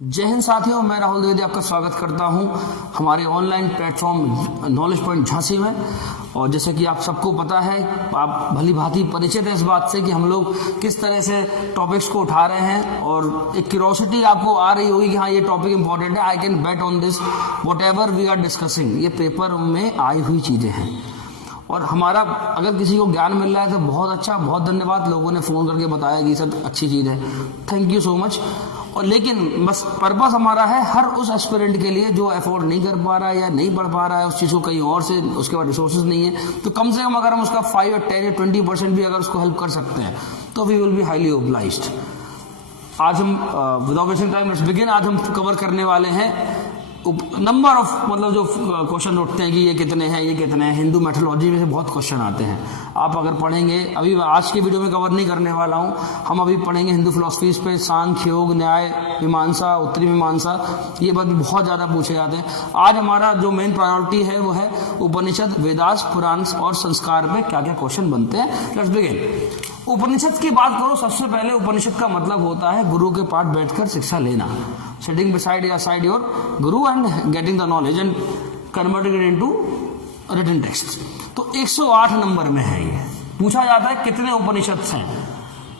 जय हिंद साथियों, मैं राहुल द्विवेदी आपका स्वागत करता हूं हमारे online platform knowledge point Jhansi में। और जैसे कि आप सबको पता है, आप भली भांति परिचित हैं इस बात से कि हम लोग किस तरह से टॉपिक्स को उठा रहे हैं और एक क्यूरोसिटी आपको आ रही होगी कि हाँ ये टॉपिक इंपॉर्टेंट है, I can bet on this whatever we are discussing. ये पेपर में आई हुई चीज़ें हैं और हमारा अगर किसी को ज्ञान मिल रहा है तो बहुत अच्छा, बहुत धन्यवाद। लोगों ने फ़ोन करके बताया कि सब अच्छी चीज़ है, थैंक यू सो मच। और लेकिन बस पर्पस हमारा है हर उस एस्पिरेंट के लिए जो अफोर्ड नहीं कर पा रहा है या नहीं पढ़ पा रहा है उस चीज़ को कहीं और से, उसके बाद रिसोर्सेज नहीं है, तो कम से कम अगर हम उसका 5 या 10 या 20% भी अगर उसको हेल्प कर सकते हैं तो we will be highly obliged. आज हम without wasting time let's begin. आज हम कवर करने वाले हैं नंबर ऑफ, मतलब जो क्वेश्चन उठते हैं कि ये कितने हैं, ये कितने हैं। हिंदू मैथोलॉजी में से बहुत क्वेश्चन आते हैं। आप अगर पढ़ेंगे, अभी आज की वीडियो में कवर नहीं करने वाला हूँ, हम अभी पढ़ेंगे हिंदू फिलॉसफीज पे, सांख्य, योग, न्याय, मीमांसा, उत्तरी मीमांसा, ये बात भी बहुत ज़्यादा पूछे जाते हैं। आज हमारा जो मेन प्रायोरिटी है वो है उपनिषद, वेदास, पुराण और संस्कार पे क्या क्या क्वेश्चन बनते हैं। Let's begin. उपनिषद की बात करो, सबसे पहले उपनिषद का मतलब होता है गुरु के पास बैठकर शिक्षा लेना, सिटिंग बिसाइड या side your guru and getting the knowledge and converting it into written text. तो 108 नंबर में है ये। पूछा जाता है कितने उपनिषद हैं,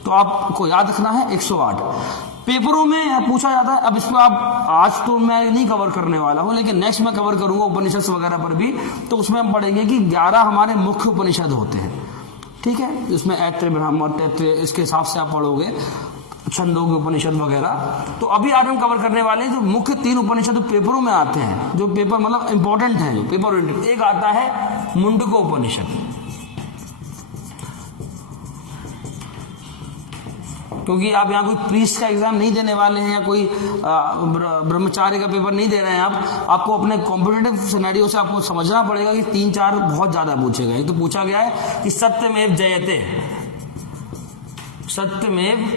तो आपको याद रखना है 108। पेपरों में पूछा जाता है, अब इसमें आप आज तो मैं नहीं कवर करने वाला हूं, लेकिन नेक्स्ट मैं कवर करूंगा उपनिषद वगैरह पर भी। तो उसमें हम पढ़ेंगे कि 11 हमारे मुख्य उपनिषद होते हैं, ठीक है, जिसमें ऐत्रेय, ब्राह्मण, तैत्रेय, इसके हिसाब से आप पढ़ोगे, छंदोग्य उपनिषद वगैरह। तो अभी आज हम कवर करने वाले हैं जो मुख्य 3 उपनिषद पेपरों में आते हैं, जो पेपर मतलब इंपॉर्टेंट है, जो पेपर ओरिएंटेड। एक आता है मुंडको उपनिषद, क्योंकि आप यहाँ कोई प्रीस्ट का एग्जाम नहीं देने वाले हैं या कोई ब्रह्मचार्य का पेपर नहीं दे रहे हैं आपको अपने कॉम्पिटिटिव सिनेरियो से आपको समझना पड़ेगा कि 3-4 बहुत ज्यादा पूछेगा। एक तो पूछा गया है कि सत्यमेव जयते, सत्यमेव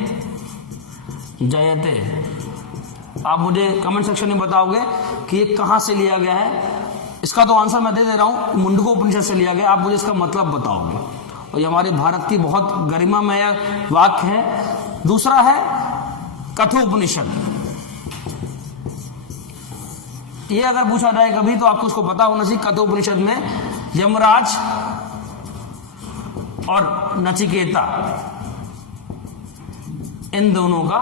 जयते। आप मुझे कमेंट सेक्शन में बताओगे कि ये कहां से लिया गया है। इसका तो आंसर मैं दे रहा हूं, मुंडको उपनिषद से लिया गया। आप मुझे इसका मतलब बताओगे, और ये हमारे भारत की बहुत गरिमामय वाक्य है। दूसरा है कठोपनिषद। ये अगर पूछा जाए कभी तो आपको उसको पता होना चाहिए। कठोपनिषद में यमराज और नचिकेता, इन दोनों का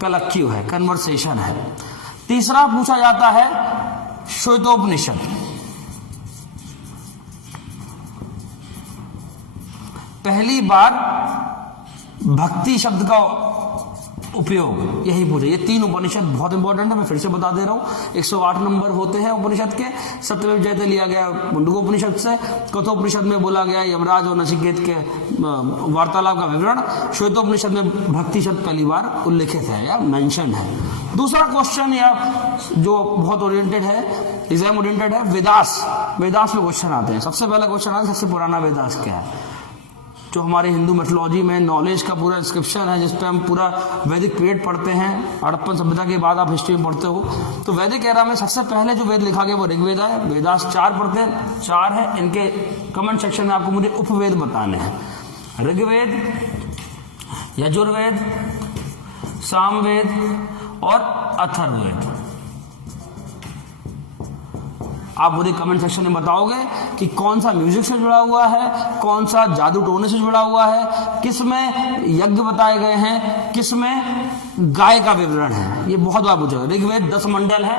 कलक्यू है, कन्वर्सेशन है। तीसरा पूछा जाता है श्वेतोपनिषद। पहली बार भक्ति शब्द का उपयोग यही पूछे। ये 3 उपनिषद बहुत इंपॉर्टेंट है, मैं फिर से बता दे रहा हूं। 108 नंबर होते हैं उपनिषद के। सत्यमेव जयते लिया गया मुंडको उपनिषद से। कठोपनिषद में बोला गया यमराज और नचिकेत के वार्तालाप का विवरण। श्वेतोपनिषद में भक्ति शब्द पहली बार उल्लेखित है या मेंशन है। दूसरा क्वेश्चन या जो बहुत ओरिएंटेड है, एग्जाम ओरिएंटेड है, वेदास। वेदास में क्वेश्चन आते हैं। सबसे पहला क्वेश्चन आता है सबसे पुराना वेदास क्या है, जो हमारे हिंदू मैथोलॉजी में नॉलेज का पूरा डिस्क्रिप्शन है, जिस पे हम पूरा वैदिक पीरियड पढ़ते हैं। हड़प्पन सभ्यता के बाद आप हिस्ट्री में पढ़ते हो, तो वैदिक एरा में सबसे पहले जो वेद लिखा गया वो ऋग्वेद है। वेदास 4 पढ़ते हैं, 4 है। इनके कमेंट सेक्शन में आपको मुझे उपवेद बताने हैं। ऋग्वेद, यजुर्वेद, सामवेद और अथर्ववेद। आप मुझे कमेंट सेक्शन में बताओगे कि कौन सा म्यूजिक से जुड़ा हुआ है, कौन सा जादू टोने से जुड़ा हुआ है, किस में यज्ञ बताए गए हैं, किस में गाय का विवरण है। ये बहुत बार पूछा। ऋग्वेद 10 मंडल है,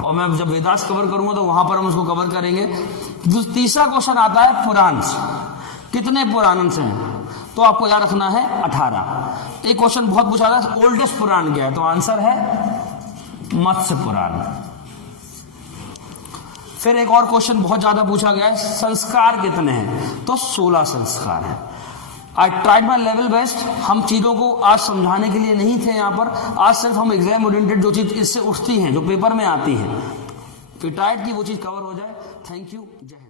और मैं जब वेदास कवर करूंगा तो वहां पर हम उसको कवर करेंगे। तीसरा क्वेश्चन आता है पुराण। कितने पुराण हैं, तो आपको याद रखना है 18। एक क्वेश्चन बहुत पूछा था, ओल्डेस्ट पुराण क्या है, तो आंसर है मत्स्य पुराण। फिर एक और क्वेश्चन बहुत ज्यादा पूछा गया है, संस्कार कितने हैं, तो 16 संस्कार है। I tried my level best. हम चीजों को आज समझाने के लिए नहीं थे यहाँ पर, आज सिर्फ हम एग्जाम ओरिएंटेड जो चीज इससे उठती हैं, जो पेपर में आती है, फिर ट्राइड की वो चीज कवर हो जाए। थैंक यू, जय हिंद।